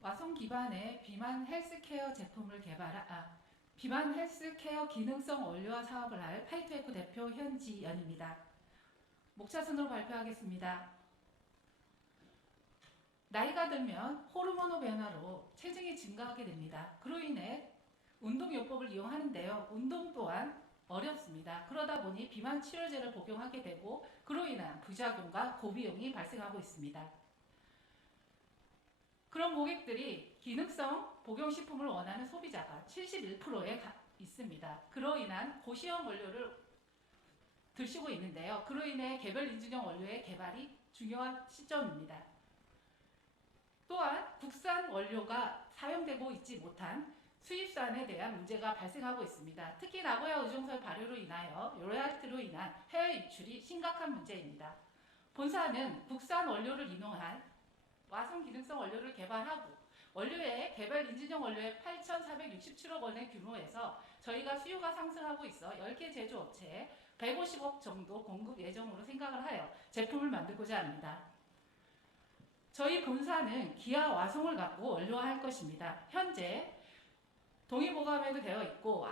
와송 기반의 비만 헬스케어 제품을 개발하 아, 비만 헬스케어 기능성 원료화 사업을 할 파이트웨크 대표 현지연입니다. 목차순으로 발표하겠습니다. 나이가 들면 호르몬의 변화로 체중이 증가하게 됩니다. 그로 인해 운동요법을 이용하는데요. 운동 또한 어렵습니다. 그러다 보니 비만 치료제를 복용하게 되고 그로 인한 부작용과 고비용이 발생하고 있습니다. 그런 고객들이 기능성 복용식품을 원하는 소비자가 71%에 있습니다. 그로 인한 고시형 원료를 드시고 있는데요. 그로 인해 개별 인증형 원료의 개발이 중요한 시점입니다. 또한 국산 원료가 사용되고 있지 못한 수입산에 대한 문제가 발생하고 있습니다. 특히 나고야 의정설 발효로 인하여 로얄티로 인한 해외 유출이 심각한 문제입니다. 본사는 국산 원료를 인용한 와성 기능성 원료를 개발하고 원료의 개별 인증형 원료의 8,467억 원의 규모에서 저희가 수요가 상승하고 있어 10개 제조업체에 150억 정도 공급 예정으로 생각을 하여 제품을 만들고자 합니다. 저희 본사는 기아 와송을 갖고 원료화할 것입니다. 현재 동의보감에도 되어 있고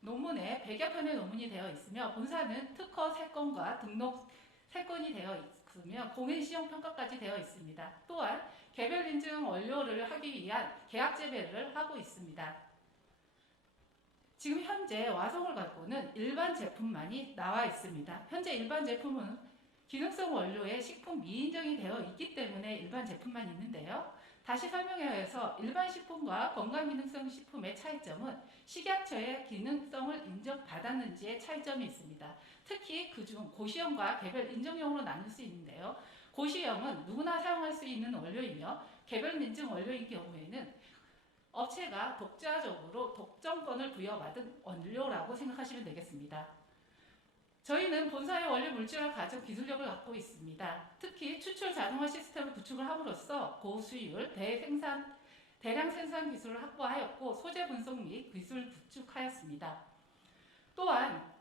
논문에 100여 편의 논문이 되어 있으며 본사는 특허 3건과 등록 3건이 되어 있 으며 공인 시험 평가까지 되어 있습니다. 또한 개별 인증 원료를 하기 위한 계약 재배를 하고 있습니다. 지금 현재 와송을 갖고는 일반 제품만이 나와 있습니다. 현재 일반 제품은 기능성 원료에 식품 미인정이 되어 있기 때문에 일반 제품만 있는데요. 다시 설명해서 일반 식품과 건강기능성 식품의 차이점은 식약처의 기능성을 인정받았는지의 차이점이 있습니다. 특히 그중 고시형과 개별 인정형으로 나눌 수 있는데요. 고시형은 누구나 사용할 수 있는 원료이며 개별 인증 원료인 경우에는 업체가 독자적으로 독점권을 부여받은 원료라고 생각하시면 되겠습니다. 저희는 본사의 원료 물질화 과정 기술력을 갖고 있습니다. 특히 추출 자동화 시스템을 구축을 함으로써 고수율, 대생산, 대량 생산 기술을 확보하였고 소재 분석 및 기술 구축하였습니다. 또한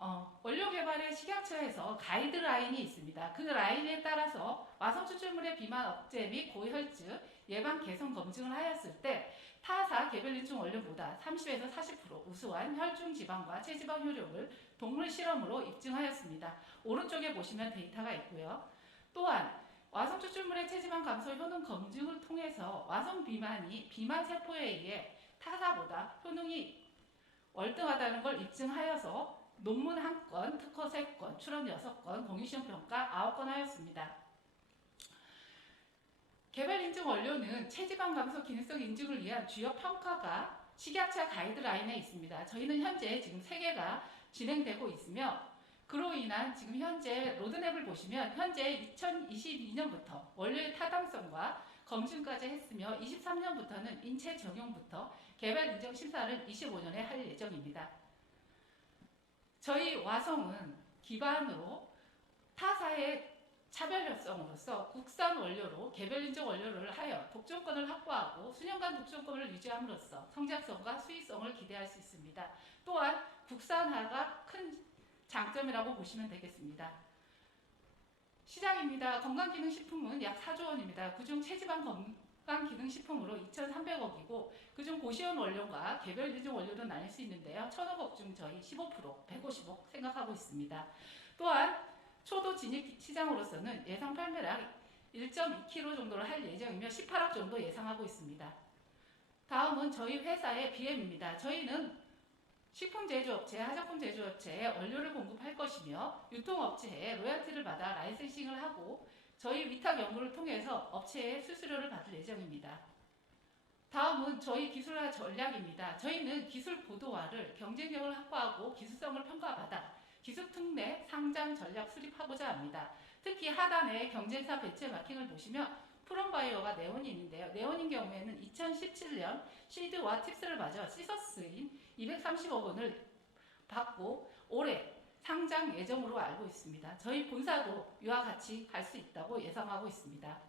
어, 원료 개발의 식약처에서 가이드라인이 있습니다. 그 라인에 따라서 와성 추출물의 비만 억제 및 고혈증 예방 개선 검증을 하였을 때 타사 개별 인증 원료보다 30에서 40% 우수한 혈중 지방과 체지방 효력을 동물 실험으로 입증하였습니다. 오른쪽에 보시면 데이터가 있고요. 또한 와성 추출물의 체지방 감소 효능 검증을 통해서 와성 비만이 비만 세포에 의해 타사보다 효능이 월등하다는 걸 입증하여서 논문 한 건, 특허 세 건, 출원 여섯 건, 공유시험 평가 아홉 건 하였습니다. 개별 인증 원료는 체지방 감소 기능성 인증을 위한 주요 평가가 식약처 가이드라인에 있습니다. 저희는 현재 지금 세 개가 진행되고 있으며 그로 인한 지금 현재 로드맵을 보시면 현재 2022년부터 원료의 타당성과 검증까지 했으며 23년부터는 인체 적용부터 개별 인증 심사를 25년에 할 예정입니다. 저희 와성은 기반으로 타사의 차별성으로서 국산 원료로 개별 인증 원료를 하여 독점권을 확보하고 수년간 독점권을 유지함으로써 성장성과 수익성을 기대할 수 있습니다. 또한 국산화가 큰 장점이라고 보시면 되겠습니다. 시장입니다. 건강기능식품은 약 4조 원입니다. 그중 체지방 건 강기능식품으로 2,300억이고 그중 고시원 원료가 개별 인증 원료로 나눌 수 있는데요. 1,000억 중 저희 15% 150억 생각하고 있습니다. 또한 초도 진입 시장으로서는 예상 판매량 1.2kg 정도를 할 예정이며 18억 정도 예상하고 있습니다. 다음은 저희 회사의 BM입니다. 저희는 식품 제조업체, 화장품 제조업체에 원료를 공급할 것이며 유통업체에 로열티를 받아 라이센싱을 하고 저희 위탁 연구를 통해서 업체의 수수료를 받을 예정입니다. 다음은 저희 기술화 전략입니다. 저희는 기술 고도화를 경쟁력을 확보하고 기술성을 평가받아 기술 특례 상장 전략 수립하고자 합니다. 특히 하단에 경쟁사 배치 마킹을 보시면 프롬바이오가 네온이 있는데요. 네온인 경우에는 2017년 시드와 팁스를 맞아 시서스인 230억 원을 받고 올해 상장 예정으로 알고 있습니다. 저희 본사도 이와 같이 갈 수 있다고 예상하고 있습니다.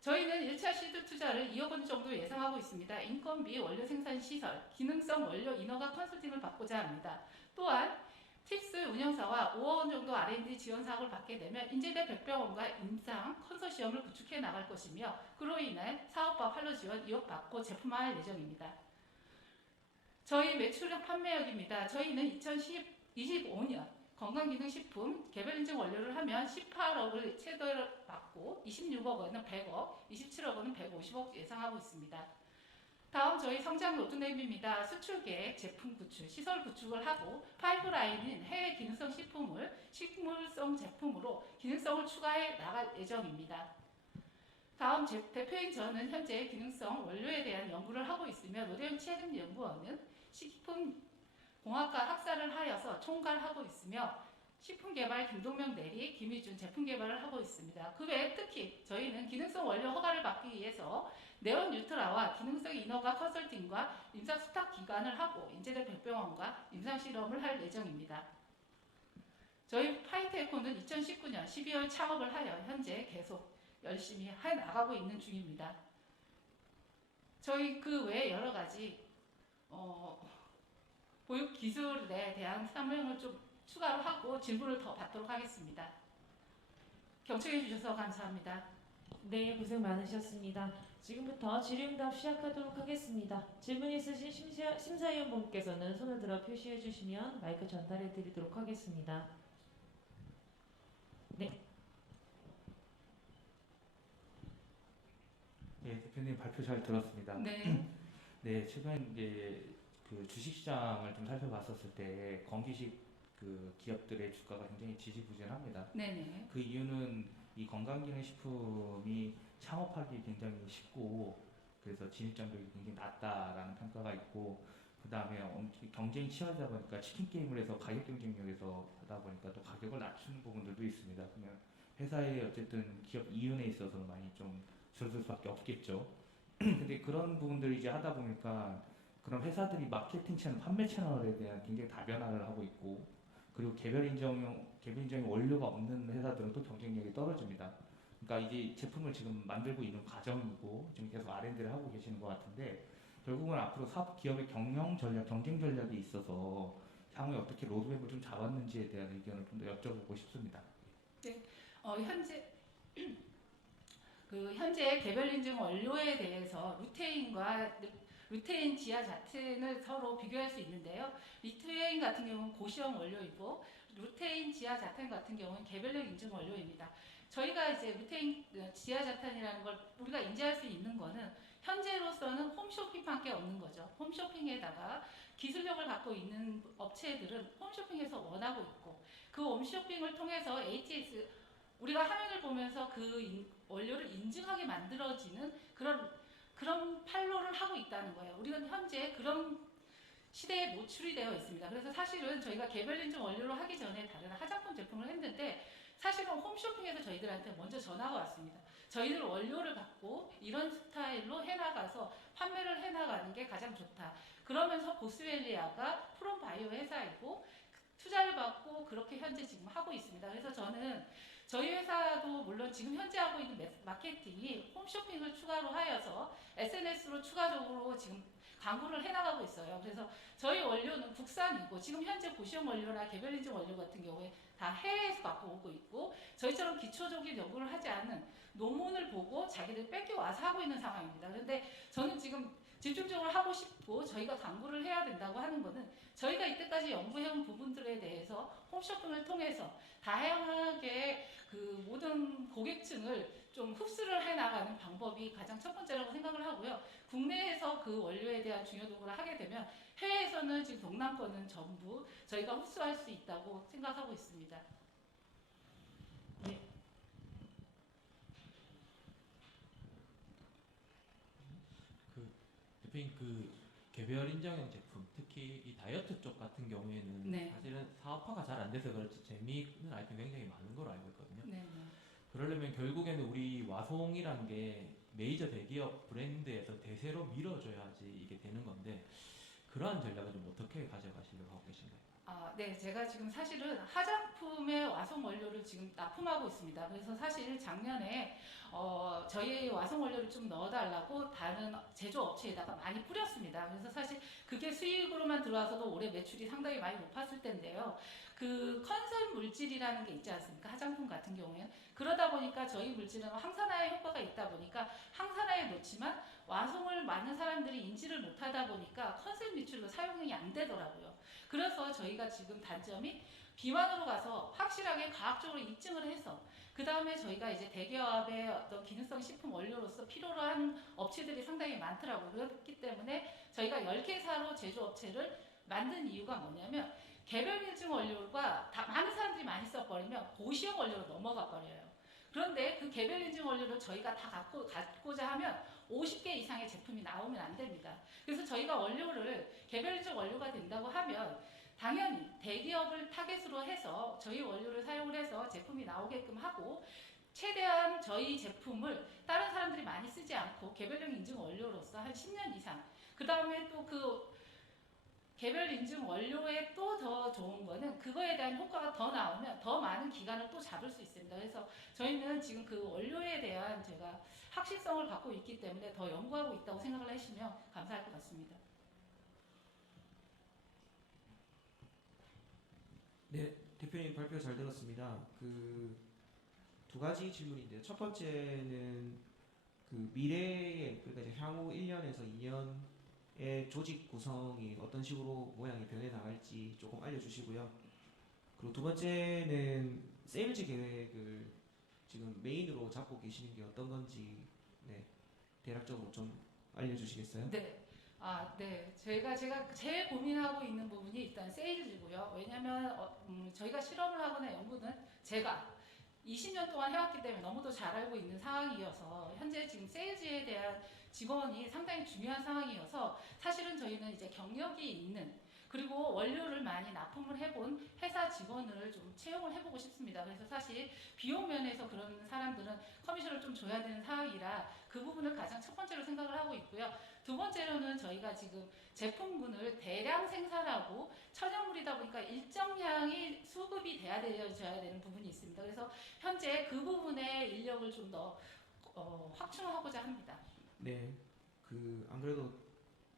저희는 1차 시드 투자를 2억 원 정도 예상하고 있습니다. 인건비, 원료 생산 시설, 기능성 원료 인허가 컨설팅을 받고자 합니다. 또한 팁스 운영사와 5억 원 정도 R&D 지원 사업을 받게 되면 인제대 백병원과 임상 컨소시엄을 구축해 나갈 것이며 그로 인해 사업과 판로 지원 이억받고 제품화할 예정입니다. 저희 매출형 판매額입니다. 저희는 2025년 건강기능식품 개별 인증 원료를 하면 18억을 최대로 받고 26억 원은 100억, 27억 원은 150억 예상하고 있습니다. 다음 저희 성장 로드맵입니다. 수출 계획, 제품 구축, 시설 구축을 하고 파이프라인은 해외 기능성 식품을 식물성 제품으로 기능성을 추가해 나갈 예정입니다. 다음 제- 대표인 저는 현재 기능성 원료에 대한 연구를 하고 있으며 노대현 체력연구원은 식품 공학과 학사를 하여서 총괄하고 있으며 식품개발 김동명 대리, 김희준 제품 개발을 하고 있습니다. 그 외에 특히 저희는 기능성 원료 허가를 받기 위해서 네온 뉴트라와 기능성 인허가 컨설팅과 임상 수탁 기관을 하고 인제대 백병원과 임상 실험을 할 예정입니다. 저희 파이테코는 2019년 12월 창업을 하여 현재 계속 열심히 해 나가고 있는 중입니다. 저희 그 외에 여러 가지 어, 보육 기술에 대한 설명을 좀 추가로 하고 질문을 더 받도록 하겠습니다. 경청해 주셔서 감사합니다. 네, 고생 많으셨습니다. 지금부터 질의응답 시작하도록 하겠습니다. 질문 있으신 심사, 심사위원분께서는 손을 들어 표시해 주시면 마이크 전달해 드리도록 하겠습니다. 네, 대표님 발표 잘 들었습니다. 네, 네, 최근 이제 그 주식시장을 좀 살펴봤었을 때 건기식 그 기업들의 주가가 굉장히 지지부진합니다. 네, 네, 그 이유는 이 건강기능식품이 창업하기 굉장히 쉽고 그래서 진입장벽이 굉장히 낮다라는 평가가 있고 그 다음에 경쟁이 치열하다 보니까 치킨 게임을 해서 가격 경쟁력에서 하다 보니까 또 가격을 낮추는 부분들도 있습니다. 그러면 회사의 어쨌든 기업 이윤에 있어서 많이 좀 줄어들 수밖에 없겠죠. 근데 그런 부분들을 이제 하다 보니까 그런 회사들이 마케팅 채널, 판매 채널에 대한 굉장히 다변화를 하고 있고 그리고 개별 인정용 개별 인정의 원료가 없는 회사들은 또 경쟁력이 떨어집니다. 그러니까 이제 제품을 지금 만들고 있는 과정이고 지금 계속 R&D를 하고 계시는 것 같은데 결국은 앞으로 사업 기업의 경영 전략, 경쟁 전략이 있어서 향후에 어떻게 로드맵을 좀 잡았는지에 대한 의견을 좀 더 여쭤보고 싶습니다. 어, 현재 그 현재 개별 인증 원료에 대해서 루테인과 루테인 지하 자텐을 서로 비교할 수 있는데요. 루테인 같은 경우는 고시형 원료이고 루테인 지하 자텐 같은 경우는 개별력 인증 원료입니다. 저희가 이제 루테인 어, 지하 자탄이라는 걸 우리가 인지할 수 있는 거는 현재로서는 홈쇼핑밖에 없는 거죠. 홈쇼핑에다가 기술력을 갖고 있는 업체들은 홈쇼핑에서 원하고 있고 그 홈쇼핑을 통해서 ATS 우리가 화면을 보면서 그 인- 원료를 인증하게 만들어지는 그런 그런 판로를 하고 있다는 거예요. 우리가 현재 그런 시대에 노출이 되어 있습니다. 그래서 사실은 저희가 개별 인증 원료로 하기 전에 다른 화장품 제품을 했는데 사실은 홈쇼핑에서 저희들한테 먼저 전화가 왔습니다. 저희들 원료를 받고 이런 스타일로 해나가서 판매를 해나가는 게 가장 좋다. 그러면서 보스웰리아가 프롬바이오 회사이고 그렇게 현재 지금 하고 있습니다. 그래서 저는 저희 회사도 물론 지금 현재 하고 있는 마케팅이 홈쇼핑을 추가로 하여서 SNS로 추가적으로 지금 광고를 해나가고 있어요. 그래서 저희 원료는 국산이고 지금 현재 고시형 원료나 개별 인증 원료 같은 경우에 다 해외에서 갖고 오고 있고 저희처럼 기초적인 연구를 하지 않는 논문을 보고 자기들 뺏겨와서 하고 있는 상황입니다. 그런데 저는 지금 집중적으로 하고 싶고 저희가 광고를 해야 된다고 하는 거는 저희가 이때까지 대해서 홈쇼핑을 통해서 다양하게 그 모든 고객층을 좀 흡수를 해 나가는 방법이 가장 첫 번째라고 생각을 하고요. 국내에서 그 원료에 대한 중요도를 하게 되면 해외에서는 지금 동남권은 전부 저희가 흡수할 수 있다고 생각하고 있습니다. 대표님 그 개별 인정형 제품 특히 이 다이어트 쪽 같은 네. 사업화가 잘 안 돼서 그렇지 재미있는 아이템 굉장히 많은 걸로 알고 있거든요. 네, 네. 그러려면 결국에는 우리 와송이란 게 메이저 대기업 브랜드에서 대세로 밀어줘야지 이게 되는 건데 그러한 전략을 좀 어떻게 가져가시려고 하고 계신가요? 아, 네, 제가 지금 사실은 화장품의 와송 원료를 지금 납품하고 있습니다. 그래서 사실 작년에 어, 저희 와송 원료를 좀 넣어달라고 다른 제조업체에다가 많이 뿌렸습니다. 그래서 사실 그게 수익으로만 들어와서도 올해 매출이 상당히 많이 높았을 텐데요. 그 컨셉 물질이라는 게 있지 않습니까? 화장품 같은 경우에는 그러다 보니까 저희 물질은 항산화에 효과가 있다 보니까 항산화에 놓지만 와송을 많은 사람들이 인지를 못하다 보니까 컨셉 물질로 사용이 안 되더라고요. 그래서 저희가 지금 단점이 비만으로 가서 확실하게 과학적으로 입증을 해서 그 다음에 저희가 이제 대기업의 어떤 기능성 식품 원료로서 필요로 하는 업체들이 상당히 많더라고요. 그렇기 때문에 저희가 10개사로 제조업체를 만든 이유가 뭐냐면 개별 인증 원료가 다 많은 사람들이 많이 써버리면 고시형 원료로 넘어가 버려요. 그런데 그 개별 인증 원료를 저희가 다 갖고 갖고자 하면 50개 이상의 제품이 나오면 안 됩니다. 그래서 저희가 원료를 개별 인증 원료가 된다고 하면 당연히 대기업을 타겟으로 해서 저희 원료를 사용을 해서 제품이 나오게끔 하고 최대한 저희 제품을 다른 사람들이 많이 쓰지 않고 개별형 인증 원료로서 한 10년 이상 그 다음에 또그 개별 인증 원료에 또 더 좋은 거는 그거에 대한 효과가 더 나오면 더 많은 기간을 또 잡을 수 있습니다. 그래서 저희는 지금 그 원료에 대한 제가 확실성을 갖고 있기 때문에 더 연구하고 있다고 생각을 하시면 감사할 것 같습니다. 네, 대표님 발표 잘 들었습니다. 그 두 가지 질문인데요. 첫 번째는 그 미래의 그러니까 향후 1년에서 2년의 조직 구성이 어떤 식으로 모양이 변해 나갈지 조금 알려주시고요. 그리고 두 번째는 세일즈 계획을 지금 메인으로 잡고 계시는 게 어떤 건지 네, 대략적으로 좀 알려주시겠어요? 네. 아, 네. 제가 제가 제일 고민하고 있는 부분이 일단 세일즈고요. 왜냐하면 어, 음, 저희가 실험을 하거나 연구는 제가 20년 동안 해왔기 때문에 너무도 잘 알고 있는 상황이어서 현재 지금 세일즈에 대한 직원이 상당히 중요한 상황이어서 사실은 저희는 이제 경력이 있는 그리고 원료를 많이 납품을 해본 회사 직원을 좀 채용을 해보고 싶습니다. 그래서 사실 비용 면에서 그런 사람들은 커미션을 좀 줘야 되는 상황이라 그 부분을 가장 첫 번째로 생각을 하고 있고요. 두 번째로는 저희가 지금 제품군을 대량 생산하고 천연물이다 보니까 일정량이 수급이 돼야 되어야 되는 부분이 있습니다. 그래서 현재 그 부분에 인력을 좀더 어, 확충하고자 합니다. 네, 그 안 그래도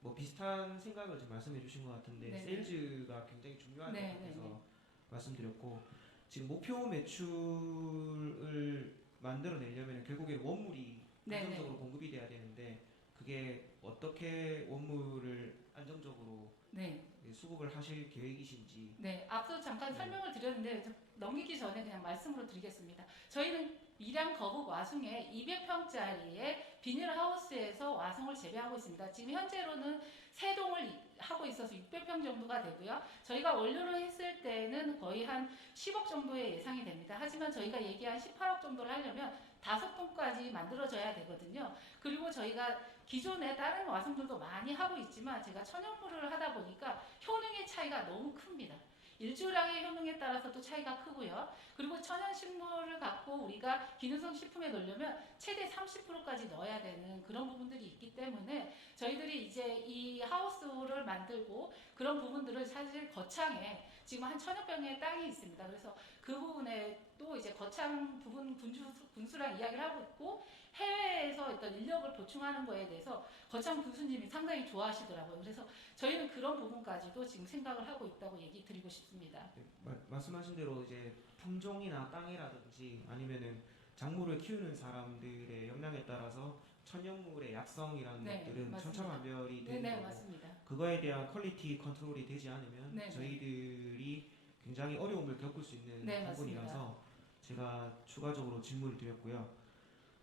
뭐 비슷한 생각을 지금 말씀해 주신 것 같은데 네네. 세일즈가 굉장히 중요한 것 네, 같아서 네, 네. 말씀드렸고 지금 목표 매출을 만들어내려면 결국에 원물이 네, 안정적으로 공급이 돼야 되는데 그게 어떻게 원물을 안정적으로 네. 수급을 하실 계획이신지 네, 앞서 잠깐 네. 설명을 드렸는데 저- 넘기기 전에 그냥 말씀으로 드리겠습니다. 저희는 밀양 거북 와송에 200평짜리의 비닐하우스에서 와송을 재배하고 있습니다. 지금 현재로는 세 동을 이- 하고 있어서 600평 정도가 되고요. 저희가 원료를 했을 때는 거의 한 10억 정도의 예상이 됩니다. 하지만 저희가 얘기한 18억 정도를 하려면 다섯 동까지 만들어져야 되거든요. 그리고 저희가 기존에 다른 와송들도 많이 하고 있지만 제가 천연물을 하다 보니까 효능의 차이가 너무 큽니다. 일조량의 효능에 따라서도 차이가 크고요. 그리고 천연식물을 갖고 우리가 기능성 식품에 넣으려면 최대 30%까지 넣어야 되는 그런 부분들이 있기 때문에 저희들이 이제 이 하우 스를 만들고 그런 부분들을 사실 거창에 지금 한 천여 평의 땅이 있습니다. 그래서 그 부분에 또 이제 거창 부분 분수, 분수랑 이야기를 하고 있고 해외에서 어떤 인력을 보충하는 거에 대해서 거창 군수님이 상당히 좋아하시더라고요. 그래서 저희는 그런 부분까지도 지금 생각을 하고 있다고 얘기 드리고 싶습니다. 네, 말- 말씀하신 대로 이제 품종이나 땅이라든지 아니면은 작물을 키우는 사람들의 역량에 따라서 천연물의 약성이라는 네, 것들은 맞습니다. 천차만별이 네, 되는 네, 거고 맞습니다. 그거에 대한 퀄리티 컨트롤이 되지 않으면 네, 네. 저희들이 굉장히 어려움을 겪을 수 있는 네, 부분이라서 제가 추가적으로 질문을 드렸고요.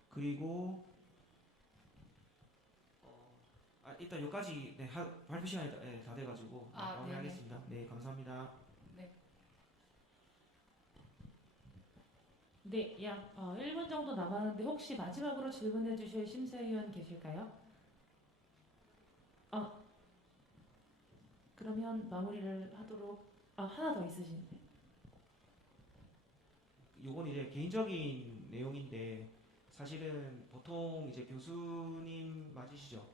그리고 어, 아, 일단 여기까지 네, 하- 발표 시간이 다, 네, 다 돼가지고 네, 아, 마무리하겠습니다. 네, 감사합니다. 네, 약 어, 1분 정도 남았는데 혹시 마지막으로 질문해 주실 심사위원 계실까요? 아, 그러면 마무리를 하도록 아 하나 더 있으신데. 요건 이제 개인적인 내용인데 사실은 보통 이제 교수님 맞으시죠?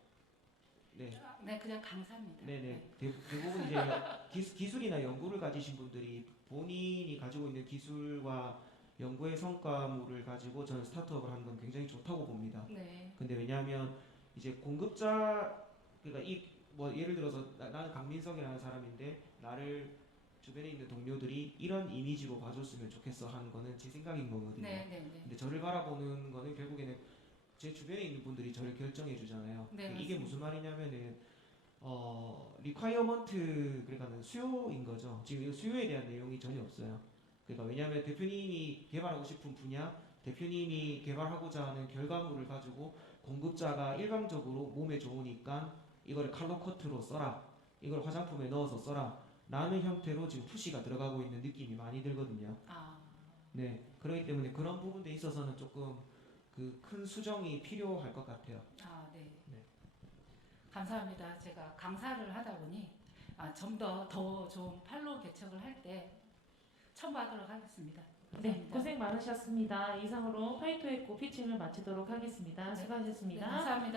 네. 네, 그냥 감사합니다. 네네. 대, 대부분 이제 기술, 기술이나 연구를 가지신 분들이 본인이 가지고 있는 기술과 연구의 성과물을 가지고 저는 스타트업을 하는 건 굉장히 좋다고 봅니다. 네. 근데 왜냐하면 이제 공급자 그러니까 이 뭐 예를 들어서 나, 나는 강민석이라는 사람인데 나를 주변에 있는 동료들이 이런 이미지로 봐줬으면 좋겠어 하는 거는 제 생각인 거거든요. 네, 네, 네. 근데 저를 바라보는 거는 결국에는 제 주변에 있는 분들이 저를 결정해 주잖아요. 네, 이게. 무슨 말이냐면은 어 리콰이어먼트 그러니까는 수요인 거죠. 지금 이 수요에 대한 내용이 전혀 없어요. 그러니까 왜냐하면 대표님이 개발하고 싶은 분야, 대표님이 개발하고자 하는 결과물을 가지고 공급자가 일방적으로 몸에 좋으니까 이걸 칼로 커트로 써라. 이걸 화장품에 넣어서 써라. 라는 형태로 지금 푸시가 들어가고 있는 느낌이 많이 들거든요. 아, 네, 그렇기 때문에 그런 부분에 있어서는 조금 그 큰 수정이 필요할 것 같아요. 아, 네. 네. 감사합니다. 제가 강사를 하다 보니 아, 좀 더 더 좋은 팔로우 개척을 할 때 첨부하도록 하겠습니다. 네, 감사합니다. 고생 많으셨습니다. 이상으로 화이트웨이코 피칭을 마치도록 하겠습니다. 네. 수고하셨습니다. 네, 감사합니다.